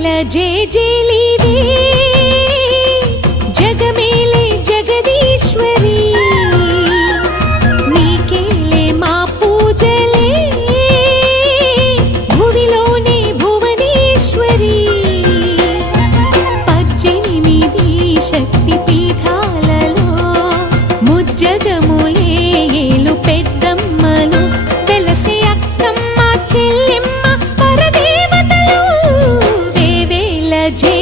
వేవేల జేజేలివే జగమేలే జగదీశ్వరి నీకేలే మా పూజలే భువిలోనే భువనేశ్వరి 18 శక్తి పీఠాలలో ముజ్జగములే ఏలు పెద్దమ్మలు వెలసే అక్కమ్మ చెల్లెమ్మ పరదేవతలు వేవేల జే